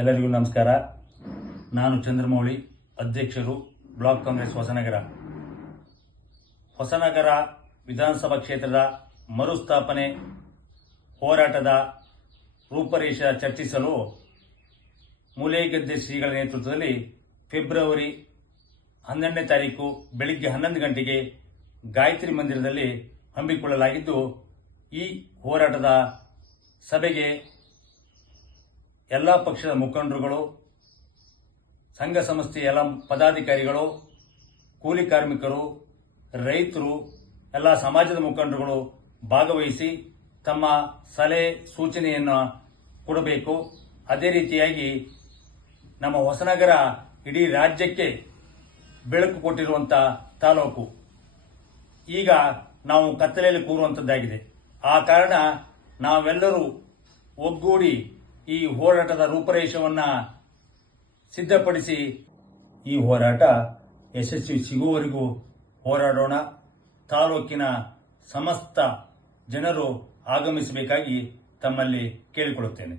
ಎಲ್ಲರಿಗೂ ನಮಸ್ಕಾರ. ನಾನು ಚಂದ್ರಮೌಳಿ, ಅಧ್ಯಕ್ಷರು, ಬ್ಲಾಕ್ ಕಾಂಗ್ರೆಸ್ ಹೊಸನಗರ ವಿಧಾನಸಭಾ ಕ್ಷೇತ್ರದ ಮರುಸ್ಥಾಪನೆ ಹೋರಾಟದ ರೂಪರೇಷೆ ಚರ್ಚಿಸಲು ಮೂಲೆಗದ್ದೆ ಶ್ರೀಗಳ ನೇತೃತ್ವದಲ್ಲಿ ಫೆಬ್ರವರಿ 12ನೇ ತಾರೀಕು ಬೆಳಿಗ್ಗೆ 11 ಗಂಟೆಗೆ ಗಾಯತ್ರಿ ಮಂದಿರದಲ್ಲಿ ಹಮ್ಮಿಕೊಳ್ಳಲಾಗಿದ್ದು, ಈ ಹೋರಾಟದ ಸಭೆಗೆ ಎಲ್ಲ ಪಕ್ಷದ ಮುಖಂಡರುಗಳು, ಸಂಘ ಸಂಸ್ಥೆಯ ಎಲ್ಲ ಪದಾಧಿಕಾರಿಗಳು, ಕೂಲಿ ಕಾರ್ಮಿಕರು, ರೈತರು, ಎಲ್ಲ ಸಮಾಜದ ಮುಖಂಡರುಗಳು ಭಾಗವಹಿಸಿ ತಮ್ಮ ಸಲಹೆ ಸೂಚನೆಯನ್ನು ಕೊಡಬೇಕು. ಅದೇ ರೀತಿಯಾಗಿ ನಮ್ಮ ಹೊಸನಗರ ಇಡೀ ರಾಜ್ಯಕ್ಕೆ ಬೆಳಕು ಕೊಟ್ಟಿರುವಂತಹ ತಾಲೂಕು ಈಗ ನಾವು ಕತ್ತಲೆಯಲ್ಲಿ ಕೂರುವಂತದ್ದಾಗಿದೆ. ಆ ಕಾರಣ ನಾವೆಲ್ಲರೂ ಒಗ್ಗೂಡಿ ಈ ಹೋರಾಟದ ರೂಪರೇಷೆಯನ್ನು ಸಿದ್ಧಪಡಿಸಿ ಈ ಹೋರಾಟ ಯಶಸ್ವಿ ಸಿಗುವವರೆಗೂ ಹೋರಾಡೋಣ. ತಾಲೂಕಿನ ಸಮಸ್ತ ಜನರು ಆಗಮಿಸಬೇಕಾಗಿ ತಮ್ಮಲ್ಲಿ ಕೇಳಿಕೊಳ್ಳುತ್ತೇನೆ.